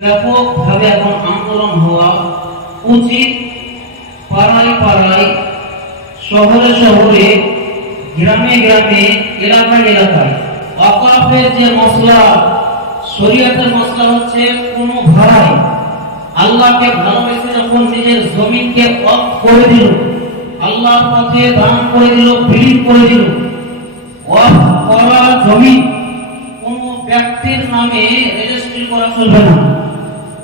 ব্যাপকভাবে এখন আন্দোলন হওয়া উচিত। পাড়ায় পাড়ায়, শহরে শহরে, গ্রামে গ্রামে, এলাকায় এলাকায়। অকাফের যে মশলা, শরীয়তের মশলা হচ্ছে কোন ভাড়ায়। আল্লাহকে ভালোবেসে যখন নিজের জমিনকে অফ করে দিল, আল্লাহর পথে দান করে দিল, বিলীন করে দিল, অফ করা জমি কোন ব্যক্তির নামে রেজিস্ট্রি করা চলবে না।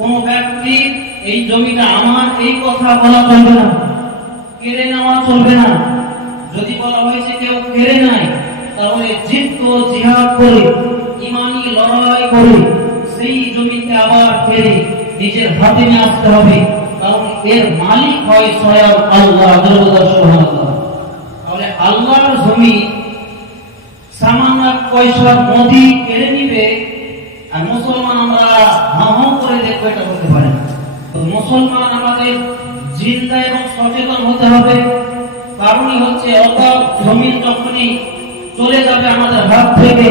কোন ব্যক্তি এই জমিটা আমার, এই কথা বলা চলবে না। কেড়ে নেওয়া চলবে না। যদি বলা হয়েছে কেউ কেড়ে তাহলে জিত জিহাদ করে, ইমানি লড়াই করে, সেই জমিতে আবার ফেরে নিজের হাতে নিয়ে আসতে হবে। কারণ এর মালিক হয় স্বয়ং আল্লাহ তাহলে আল্লাহর জমি সামান্য পয়সা নদী কেড়ে নিবে আর মুসলমান আমরা হাহ করে দেখব এটা হতে পারে মুসলমান আমাদের জিন্দা এবং সচেতন হতে হবে। কারণই হচ্ছে অত জমিন যখনই চলে যাবে আমাদের হাত থেকে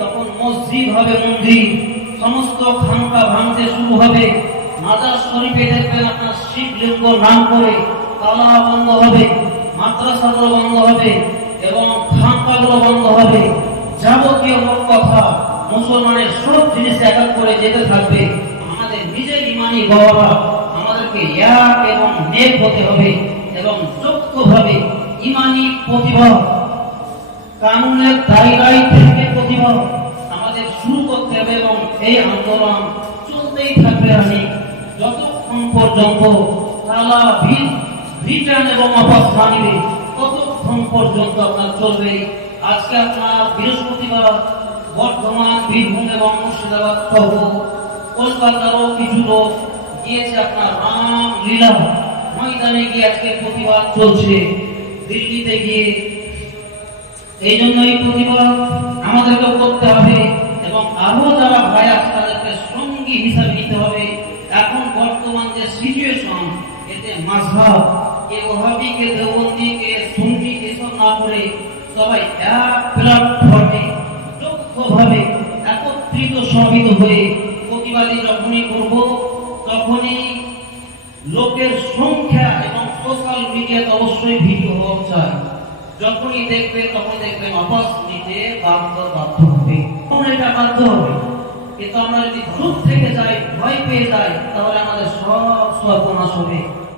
তখন মসজিদ হবে মন্দির। সমস্ত খানকা ভাঙতে শুরু হবে। মাজার শরীফে দেখবেন আপনার শিবলিঙ্গ নাম করে তালা বন্ধ হবে, মাদ্রাসাগুলো বন্ধ হবে এবং খানকাগুলো বন্ধ হবে। যাবতীয় কথা মুসলমানের সব জিনিস এক করে যেতে থাকবে। আমাদের নিজের ইমানি বাবা আমাদেরকে এক এবং নেক হতে হবে এবং যোগ্যভাবে ইমানি প্রতিভা, কানুনের দায়রাই থেকে প্রতিভা আমাদের শুরু করতে হবে এবং এই আন্দোলন চলতেই থাকবে আমি যতক্ষণ পর্যন্ত তালা ভিত রিটার্ন এবং অবাস মানিবে, ততক্ষণ পর্যন্ত আপনার চলবে। আজকে আপনার বৃহস্পতিবার বর্ধমান, বীরভূম এবং মুর্শিদাবাদ সহ কলকাতারও কিছু লোক গিয়েছে আপনার রাম লীলা ময়দানে গিয়ে আজকে প্রতিবাদ চলছে। দিল্লিতে গিয়ে। এই জন্য এই প্রতিবাদ আমাদেরকে করতে হবে এবং আরও যারা ভাই আছে তাদেরকে সঙ্গী হিসাবে নিতে হবে। এখন বর্তমান যে সিচুয়েশন এতে মাঝহাব কে ওহাবি, কে সুন্নি, এসব না করে সবাই এক প্ল্যাটফর্মে সমিত হয়ে প্রতিবাদী যখনই করব, তখনই লোকের সংখ্যা এবং সোশ্যাল মিডিয়াতে অবশ্যই ভিডিও হওয়া চাই। যখনই দেখবে তখন দেখবেন অবাস নিতে বাধ্য বাধ্য হবে। তখন এটা বাধ্য হবে। কিন্তু আমরা যদি চুপ থেকে যাই, ভয় পেয়ে যাই, তাহলে আমাদের সব সর্বনাশ হবে।